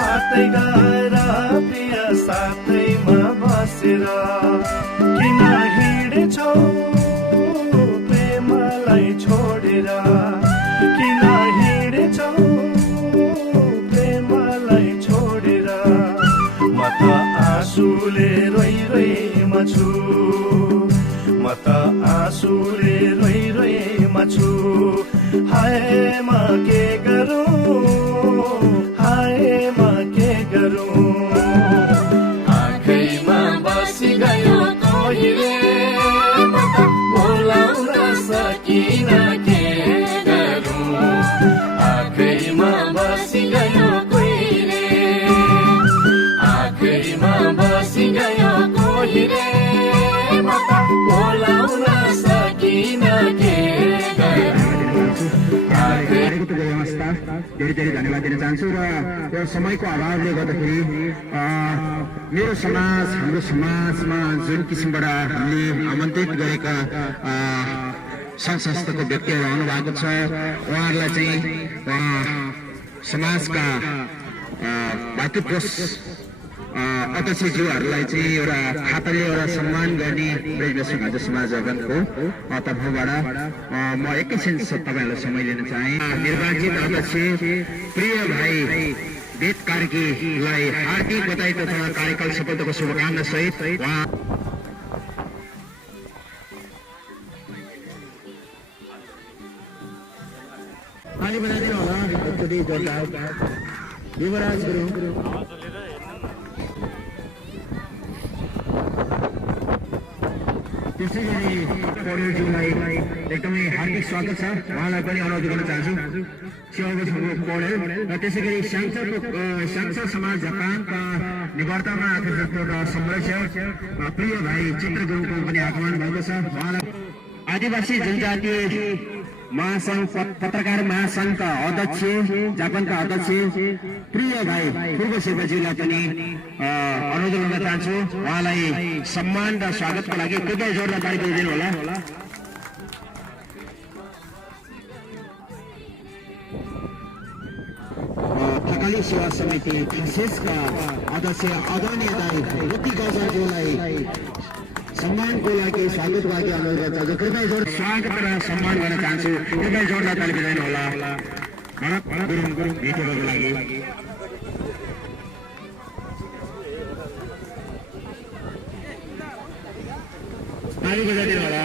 मात्रै गएर प्रिय साथैमा बसेर किन हिँड्छौ प्रेमलाई छोडेर किन हिँड्छौ प्रेमलाई छोडेर म त आँसुले रोइ रोइमा छु म त आँसुले रोइ रोइमा छु हाय म के गरौँ हाय म के गरौँ आँखैमा बसी गयो कोहीले म त बोलाउन सकिन के गरौँ आँखैमा बसी गयो कोहीले आँखैमा बसी गयो कोहीले म त बोलाउन सकिन के धेरै धेरै धन्यवाद दिन चाहन्छु र यो समयको अभावले गर्दाखेरि मेरो समाज हाम्रो समाजमा जुन किसिमबाट हामीले आमन्त्रित गरेका सङ्घ संस्थाको व्यक्तिहरू आउनु भएको छ उहाँहरूलाई चाहिँ समाजका भातृपोष अध्यक्षज्यूहरूलाई चाहिँ एउटा खाताले एउटा सम्मान गर्ने आज समाज जगनको तर्फबाट म एकैछिन तपाईँहरूलाई समय लिन चाहे निर्वाचित अध्यक्ष प्रिय भाइ वेद कार्कीलाई हार्दिक बधाई तथा कार्यकाल सफलताको शुभकामना सहित उहाँ ताली बजाइदिनु होला युवराज गुरुङ त्यसै गरी पौडेलज्यूलाई एकदमै हार्दिक स्वागत छ उहाँलाई पनि अनुरोध गर्न चाहन्छु पौडेल र त्यसै गरी सांसद समाज जापानका निवर्तमान अध्यक्ष र संरक्षक प्रिय भाइ चित्र गुरुङको पनि आगमन भएको छ उहाँलाई आदिवासी जनजाति महासंघ पत्रकार महासंघका अध्यक्ष जापानका अध्यक्ष प्रिय भाइ पूर्व शेर्पाज्यूलाई पनि अनुरोध गर्न चाहन्छु उहाँलाई सम्मान र स्वागतको लागि कृपया जोरदार ताली बजाइदिनु होला थकाली सेवा समिति खासेसका अध्यक्ष आदरणीय दाइ रति गजरज्यूलाई सम्मानको लागि स्वागतको लागि अनुरोध गर्न चाहन्छु कृपया जोड स्वागत र सम्मान गर्न चाहन्छु कृपया जोडदार ताली बजाइनु होला गुरुङ भेटेको लागि ताली बजाइदिनु होला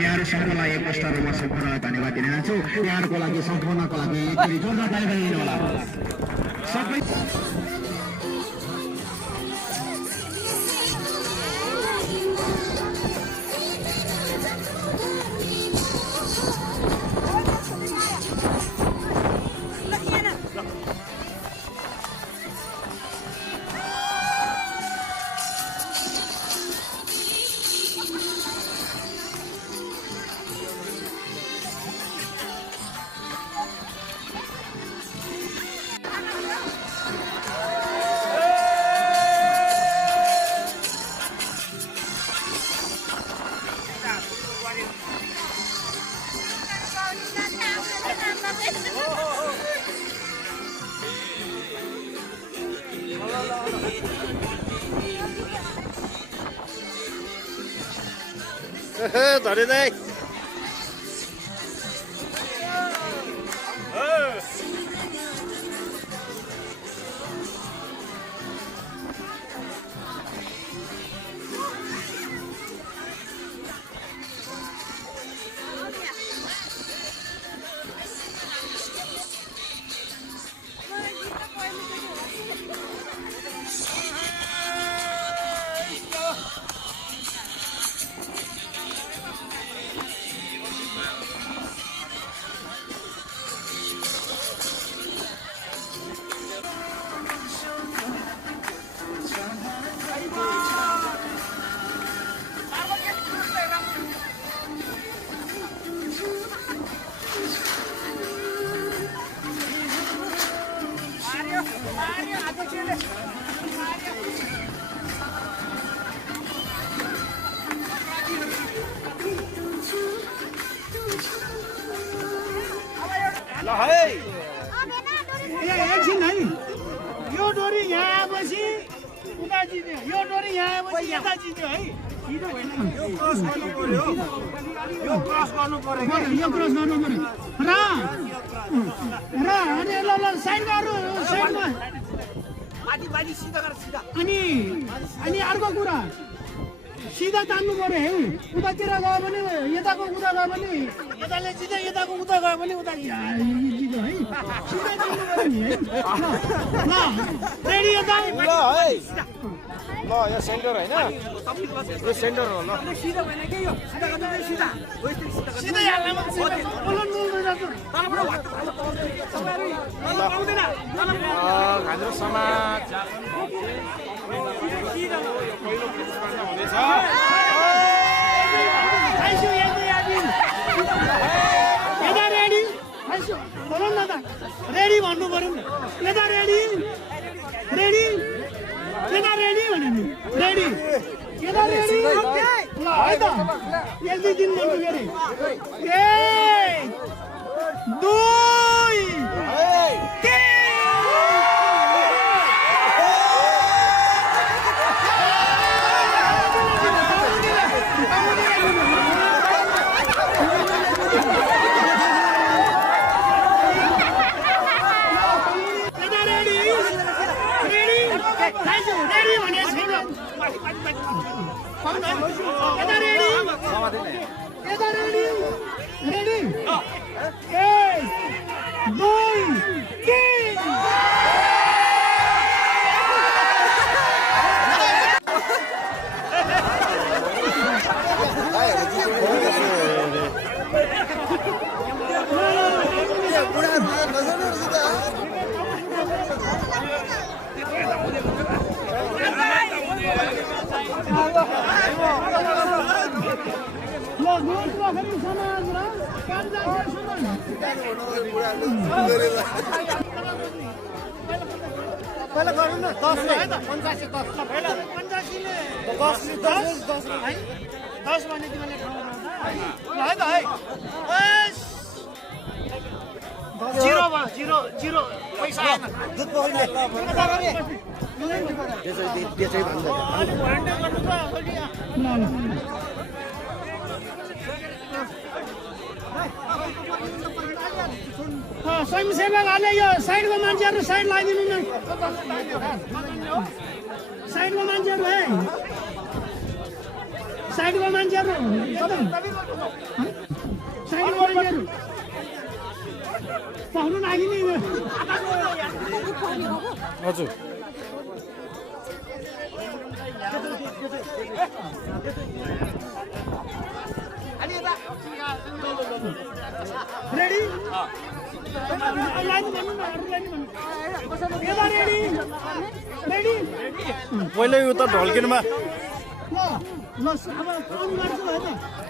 यहाँहरू सम्पूर्णलाई एक पोस्टरमा सम्पूर्णलाई धन्यवाद दिन चाहन्छु यहाँहरूको लागि सम्पूर्णको लागि जोडदार ताली बजाइदिनु होला सबै धरे नै Hey! उता जित्यो यो डोरी यहाँ आएपछि यता जित्यो है यो क्रस गर्नु पर्यो यो क्रस गर्नु पर्यो र अनि ल साइड गर्नु साइडमा माथि सिधा गरेर सिधा अनि अर्को कुरा सिधा तान्नु पर्यो है उतातिर गयो भने यताको उता गयो भने यताले जित्यो यताको उता गयो भने उता जित्यो है सिधा तान्नु पर्यो नि है ल रेडी यता ल है ल यो सेन्टर हैन यो सेन्टर हो ल सिधा भएन के यो सिधा गर्नु सिधा सिधै हाल्नमा बोलन बोल्दै जान्छ तलबाट हात सबैहरु पाउँदैन हाम्रो समाज पहिलो प्रतिस्पर्धा हुँदैछ आइसु यता रेडी आइसु बोल्नु न त रेडी भन्नु पर्यो नि यता रेडी रेडी यता रेडी भने नि रेडी यता रेडी ल है त एक दुई दिन भन्नु गरे 1 2 3 रेडी भने छैन यता रेडी यता रेडी रेडी 1 2 3 पहिला गर्नु न 10 ले 85 10 पहिला 85 ले 10 भने तिमीले ठाउँमा ल है त है जिरो भयो जिरो पैसा आएन दुध पकड्ने त्यसै भन्छ अनि भान्डा गर्नु त स्वयंसेवकहरूले यो साइडको मान्छेहरू साइड लगाइदिनु न साइडको मान्छेहरू है साइडको मान्छेहरू साइडको मान्छेहरू पाउनु लागि नि हजुर रेडी पहिले उता ढल्किनुमा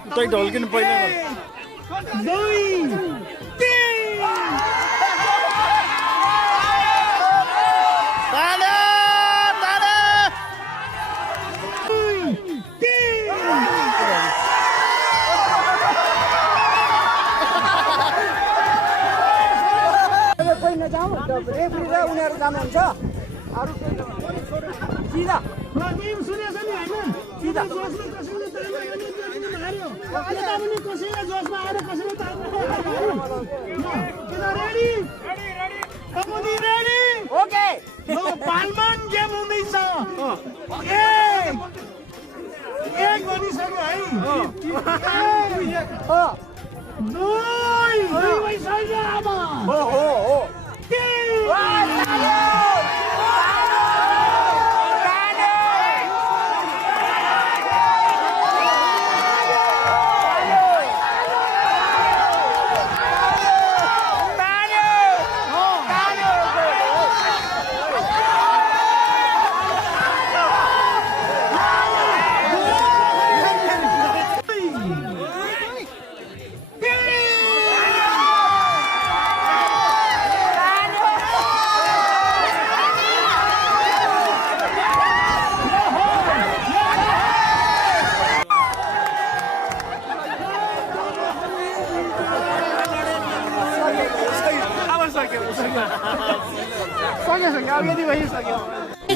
उतै ढल्किनु पहिले रेफ्री र उनीहरू जानुहुन्छ अरू सिधा सुनेछ नि होइन सिधा जोसमा कसैले यता पनि कसैले जोसमा आएर कसैले रेडी रेडी ओके पालमान गेम हुँदैछ एक बनिसक्यो है दुई भइसक्यो अब हो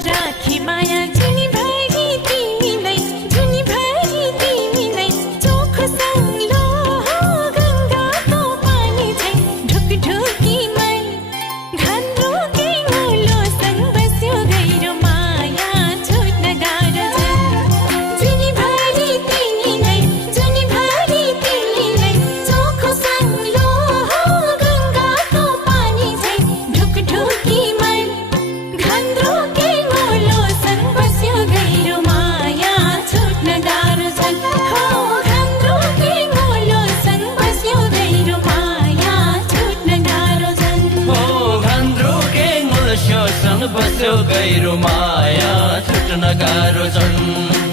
राखी माया जुनीभरि तिमीलाई चोखो सङ्लो हो गङ्गाको पानी झैँ ढुकढुकी मन घाम रोके मुलो सँग बस्यो गहिरो माया छुट्न गाह्रो छन् जुनीभरि तिमीलाई चोखो सङ्लो हो गङ्गाको पानी झैँ ढुकढुकी मन घाम रोके मुलो सँग बस्यो गहिरो माया छुट्न गाह्रो छन् हो घाम रोके मुलो सँग बस्यो गहिरो माया छुट्न गाह्रो छन् हो घान्द्रोके मुलस्योसँग बस्यो गहिरो माया छुट्न गाह्रो छन्